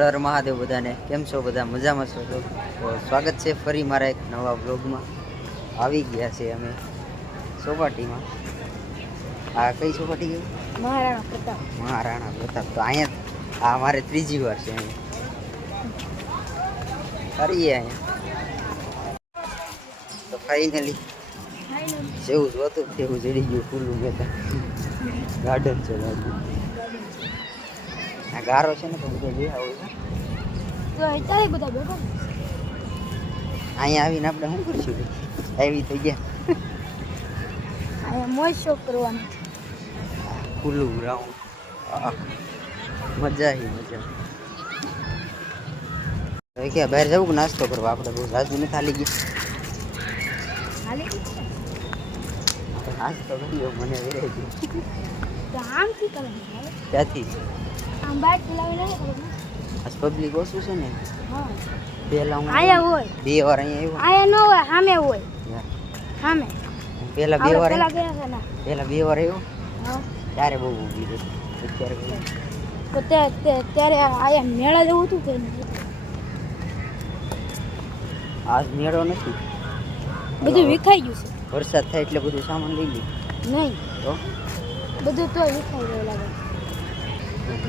હર હર મહાદેવ બધાને. કેમ છો બધા? મજામાં છો? તો સ્વાગત છે ફરી મારા એક નવા બ્લોગમાં. આવી ગયા છે અમે ચોપાટીમાં. આ કઈ ચોપાટી ગઈ? મહારાણા પ્રતાપ. મહારાણા પ્રતાપ. તો અહીંયા આ અમારે ત્રીજી વાર છે અહીંયા ફરીએ અહીંયા. તો ફાઇનલી જેવું જોતું તેવું જડી ગયું ખુલ્લું મેદાન. ગાર્ડન છે ગાર્ડન. આ ગારો છે ને તો બધા બેહા હોય તો અત્યારે બધા બેઠો. અહીંયા આવીને આપણે શું કરશું? આવી તો ગયા. અહીંયા મોજ શોખ કરવાનો. ખુલ્લું ગ્રાઉન્ડ. મજા આવી મજા. હવે ક્યાં બહાર જવું કે નાસ્તો કરવા? આપણે બહુ જાજુ નથી હાલી ગઈ. નાસ્તો કર્યો મને વેરાઈ ગયો. તો આમથી કરવાનું ત્યાંથી આમ બાઇક ચલાવીને આજ પબ્લિક ઓછું છે ને. હા પહેલા આયા હોય 2 વાર અહીંયા આયા ન હોય સામે હોય આવ્યો. સામે પહેલા 2 વાર પેલા ગયા છે ને. પહેલા 2 વાર આવ્યો હા ત્યારે બહુ ઊભી રહી. અત્યારે તો ત્યારે આયા મેળા જેવું હતું કે આજ મેળો નથી. બધું વિખાઈ ગયું છે. વરસાદ થાય એટલે બધું સામાન લઈ લે. નહીં તો બધું તો વિખાઈ ગયું લાગે.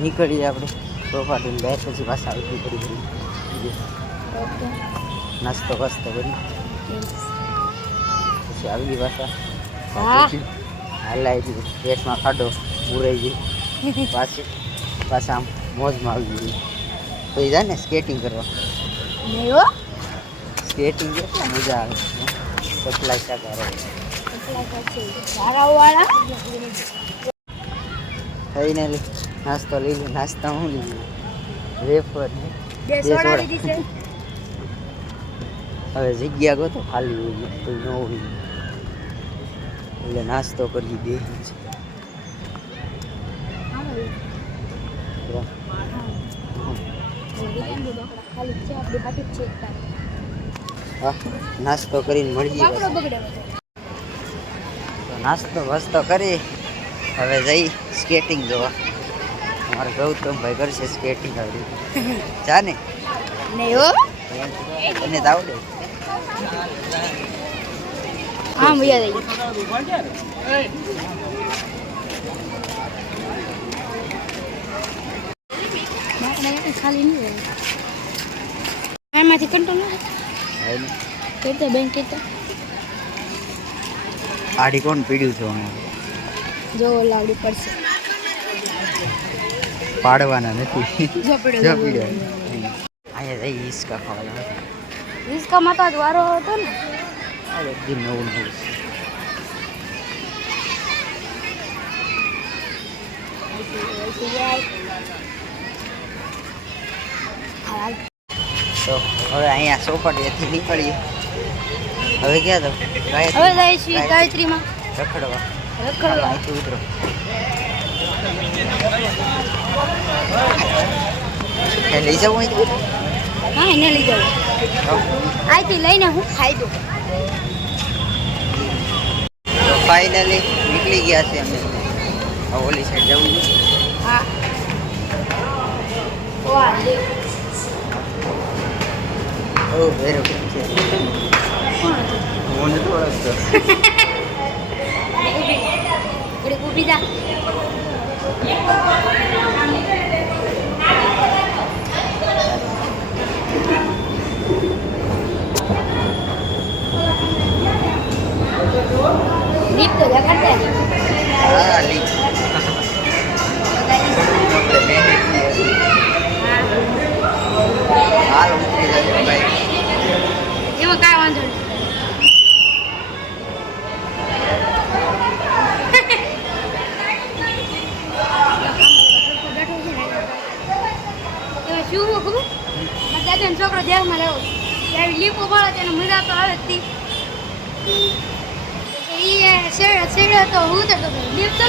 નીકળીએ આપણે ચોપાટીને બહાર પછી પાછા આવી કરી ઓકે નાસ્તો વાસ્તો કરી પછી આવી પાછા હા હાલાઈ ગયું પેટમાં ખાડો ઉરાઈ ગઈ પાછા આમ મોજમાં આવી ગયું. પછી જાય ને સ્કેટિંગ કરવા. નહીં હો સ્કેટિંગ કેટલા મજા આવે. સપ્લાય સાકાર વાળા ફાઇનલી નાસ્તો લઈ લે. નાસ્તા હું લીધું વેફર ને બે સોડા લીધી છે. હવે જગ્યા ગયો તો ખાલી હોય કોઈ ન હોય એટલે નાસ્તો કરી દે છે. હા નાસ્તો કરીને મળીએ. તો નાસ્તો વસ્તો કરી હવે જઈ સ્કેટિંગ જોવા. અમારે ગૌતમભાઈ કરશે સ્કેટિંગ આવડી. જા ને નહીં હો તને તો આવડે. હા મજા આવી. ખાલી નહીં હોય એમાંથી કંટ્રોલ ન કરતા બેંક કરતા આડી કોણ પીડ્યું છે અમે જો લાવડી પડશે. પાડવાના નથી. જો જો પડ્યો પીડ્યો અહીંયા જઈ હિસકા ખાવાના. રિસ્કામાં તો આજ વારો હતો ને. આ બધી નવું નવું તો હવે અહીંયા ચોપાટીએથી નીકળીએ. હવે ક્યાં તો હવે જાય છીએ ગાયત્રીમાં રખડવા. રખડવા. અહીંથી ઉતરો. લઈ જવું અહીંથી? હા એને લઈ જાવ. અહીંથી લઈને હું ખાઈ દઉં. તો ફાઇનલી નીકળી ગયા છે અમે. હવે ઓલી સાઈડ જવું છે. હા વાહ ઓ ભેરો છે. મને તો ઓળખતો. ઊભી જા. લીપ તો દેખાડતે. હા લીક. હાલ ઉતરી જજો ભાઈ. એમાં કાંઈ વાંધો નહીં. શું ખબર મારા દાદાનો છોકરો ધ્યાનમાં લેવો ત્યારે લીપો પડે તેને મજા તો આવે જ તી. એ શેડે તો ઉતરતો લીપ તો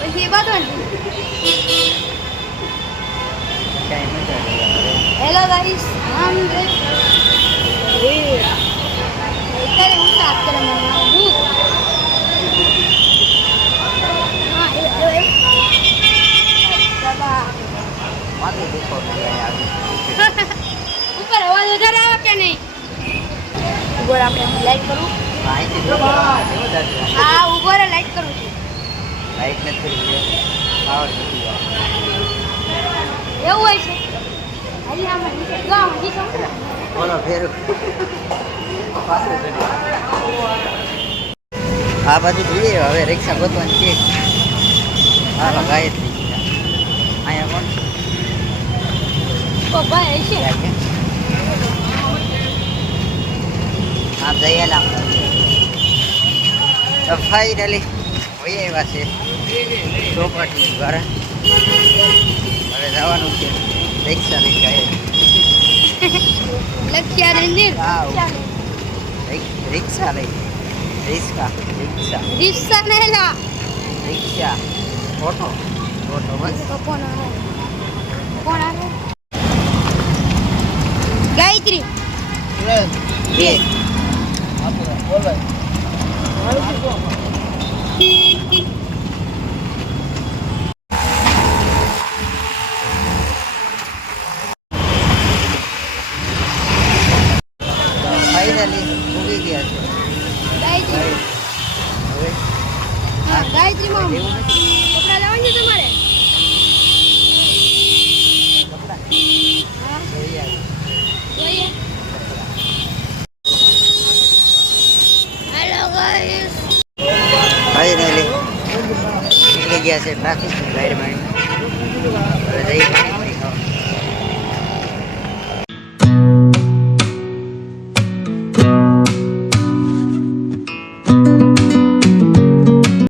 પછી એ બાંધો ને. હેલો ગાઈસ આમ અત્યારે ઉતાર કરે હું હા એ બાબા માથે નથી કરી પાવર નથી જાય. એવું હોય છે હાલી આમાં નીચે ગામ નીચે બોલો ફેરું પાછું ચડી. આ બાજુ જોઈએ હવે રિક્ષા ગોતવાની છે. હા ગાયત્રી અહીંયા કોણ ઓ ભાઈ છે હા જયેલા તો ફાઇનલી હોય એવા છે ચોપાટી દ્વારા. હવે જવાનું છે રિક્ષા લઈ જાય. લખ્યા રંજીર હા રિક્ષા લઈ રિક્ષા રિક્ષા રિક્ષા ને લા રિક્ષા ઓટો ઓટો બસ. કોણ આવે કોણ આવે ગાયત્રી બે ફાઇનલી ઉગી ગયા છે. ગાયત્રી હવે હા ગાયત્રી માં લેવું નથી કપડા લેવાનું છે તમારે કપડાં હા લઈ આવી. જોઈએ હેલો ગાઈસ ફાઇનલી નીકળી ગયા છે ટ્રાફિકની લાઈનમાં. હવે જઈ